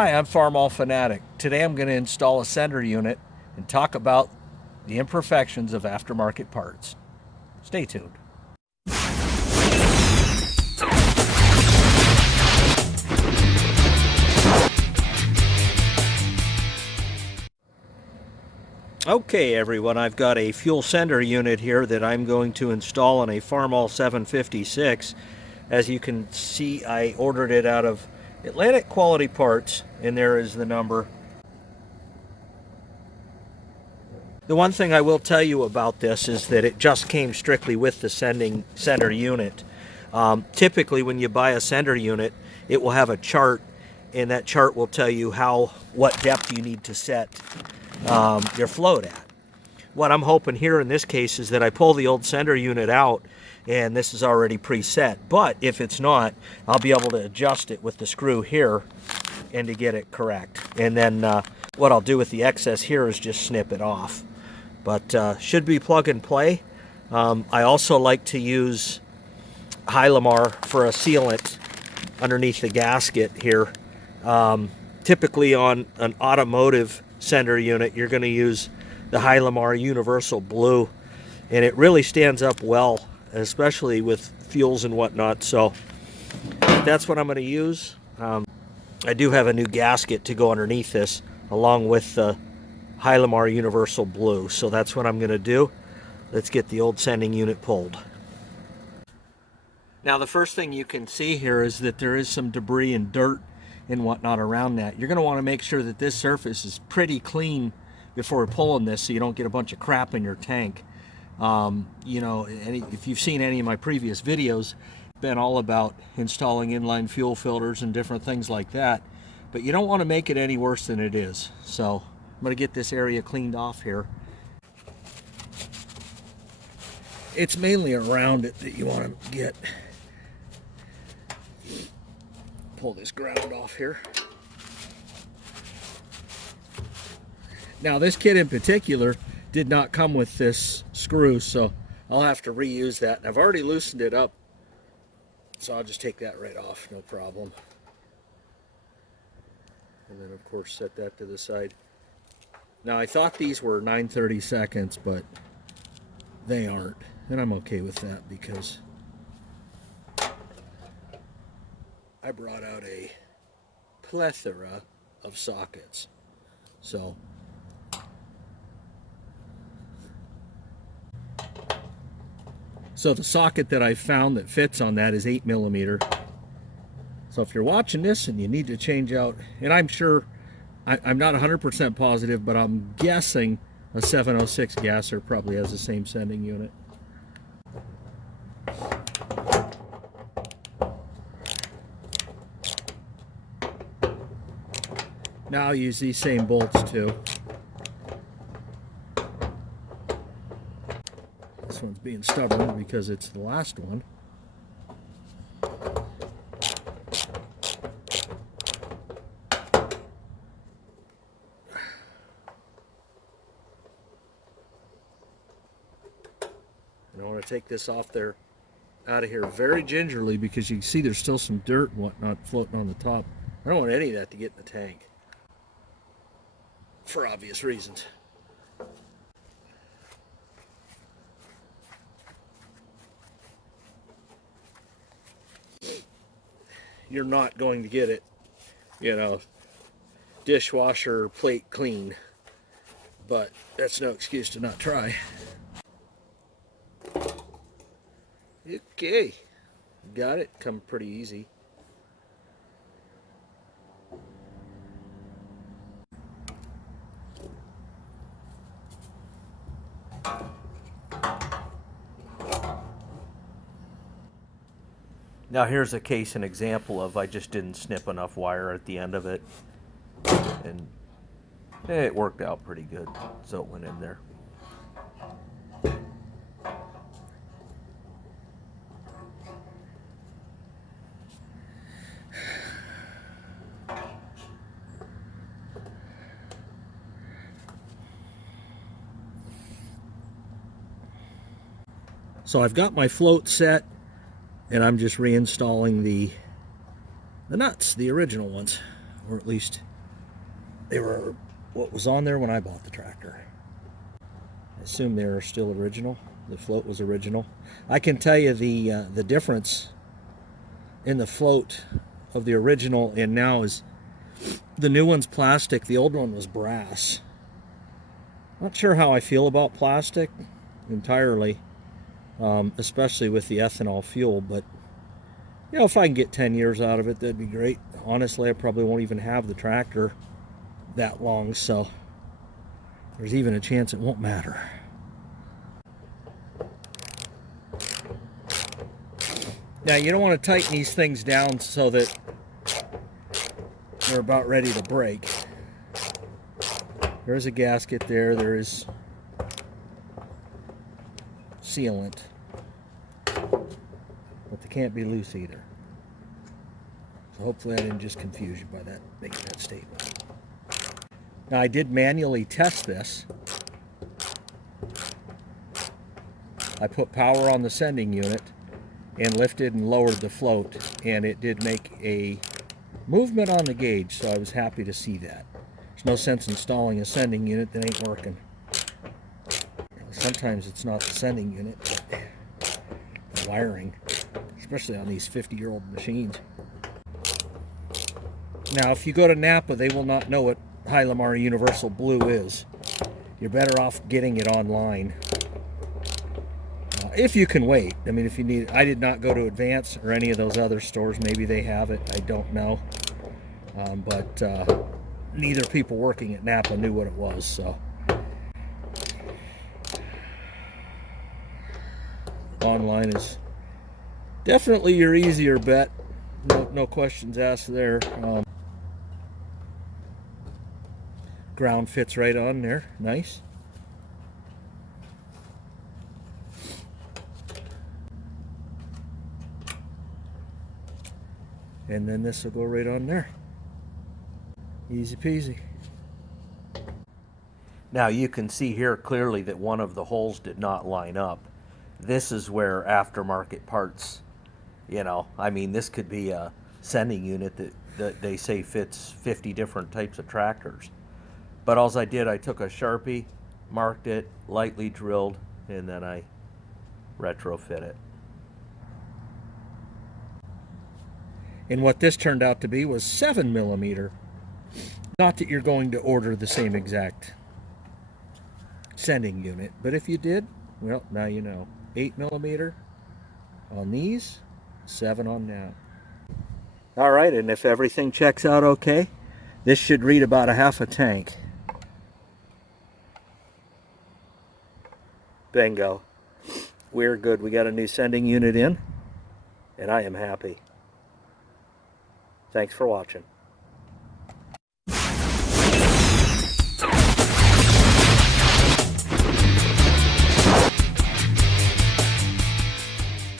Hi, I'm Farmall Fanatic. Today I'm going to install a sender unit and talk about the imperfections of aftermarket parts. Stay tuned. Okay everyone, I've got a fuel sender unit here that I'm going to install on a Farmall 756. As you can see, I ordered it out of Atlantic Quality Parts, and there is the number. The one thing I will tell you about this is that it just came strictly with the sender unit. Typically when you buy a sender unit, it will have a chart, and that chart will tell you what depth you need to set your float at. What I'm hoping here in this case is that I pull the old sender unit out and this is already preset, but if it's not, I'll be able to adjust it with the screw here and to get it correct. And then what I'll do with the excess here is just snip it off. But should be plug and play. I also like to use Hylamar for a sealant underneath the gasket here. Typically on an automotive sender unit, you're going to use the Hylamar Universal Blue, and it really stands up well, especially with fuels and whatnot. So that's what I'm going to use. I do have a new gasket to go underneath this, along with the Hylamar Universal Blue. So that's what I'm going to do. Let's get the old sending unit pulled. Now the first thing you can see here is that there is some debris and dirt and whatnot around that. You're going to want to make sure that this surface is pretty clean before pulling this, so you don't get a bunch of crap in your tank. You know, if you've seen any of my previous videos, it's been all about installing inline fuel filters and different things like that, but you don't want to make it any worse than it is. So I'm going to get this area cleaned off here. It's mainly around it that you want to get. Pull this ground off here. Now this kit in particular did not come with this screw, so I'll have to reuse that. And I've already loosened it up, so I'll just take that right off, no problem. And then of course set that to the side. Now I thought these were 9/32, but they aren't, and I'm okay with that because I brought out a plethora of sockets. So the socket that I found that fits on that is 8mm. So if you're watching this and you need to change out, and I'm sure, I'm not 100% positive, but I'm guessing a 706 gasser probably has the same sending unit. Now I'll use these same bolts too. This one's being stubborn because it's the last one. And I want to take this off there, out of here very gingerly, because you can see there's still some dirt and whatnot floating on the top. I don't want any of that to get in the tank, for obvious reasons. You're not going to get it, you know, dishwasher plate clean, but that's no excuse to not try. Okay, got it. Come pretty easy. Now here's a case, an example of I just didn't snip enough wire at the end of it, and it worked out pretty good, so it went in there. So I've got my float set, and I'm just reinstalling the nuts, the original ones. or at least they were what was on there when I bought the tractor. I assume they are still original. The float was original. I can tell you the difference in the float of the original and now is the new one's plastic, the old one was brass. Not sure how I feel about plastic entirely, especially with the ethanol fuel, but you know, if I can get 10 years out of it, that'd be great. Honestly, I probably won't even have the tractor that long, so there's even a chance it won't matter. Now, you don't want to tighten these things down so that they're about ready to break. There's a gasket there. There is sealant, but they can't be loose either. So hopefully I didn't just confuse you by that, making that statement. Now, I did manually test this. I put power on the sending unit and lifted and lowered the float, and it did make a movement on the gauge, so I was happy to see that. There's no sense installing a sending unit that ain't working. Sometimes it's not the sending unit, but the wiring, especially on these 50-year-old machines. Now, if you go to Napa, they will not know what Hylamar Universal Blue is. You're better off getting it online. If you can wait. I mean, if you need, I did not go to Advance or any of those other stores. Maybe they have it. I don't know. But neither people working at Napa knew what it was. So online is definitely your easier bet. No questions asked there. Ground fits right on there. Nice. And then this will go right on there. Easy peasy. Now you can see here clearly that one of the holes did not line up. This is where aftermarket parts, you know, I mean, this could be a sending unit that they say fits 50 different types of tractors. But all I did, I took a Sharpie, marked it, lightly drilled, and then I retrofit it. And what this turned out to be was 7mm. Not that you're going to order the same exact sending unit, but if you did, well, now you know. 8mm on these, 7 on that. All right, and if everything checks out okay, this should read about a half a tank. Bingo. We're good. We got a new sending unit in, and I am happy. Thanks for watching.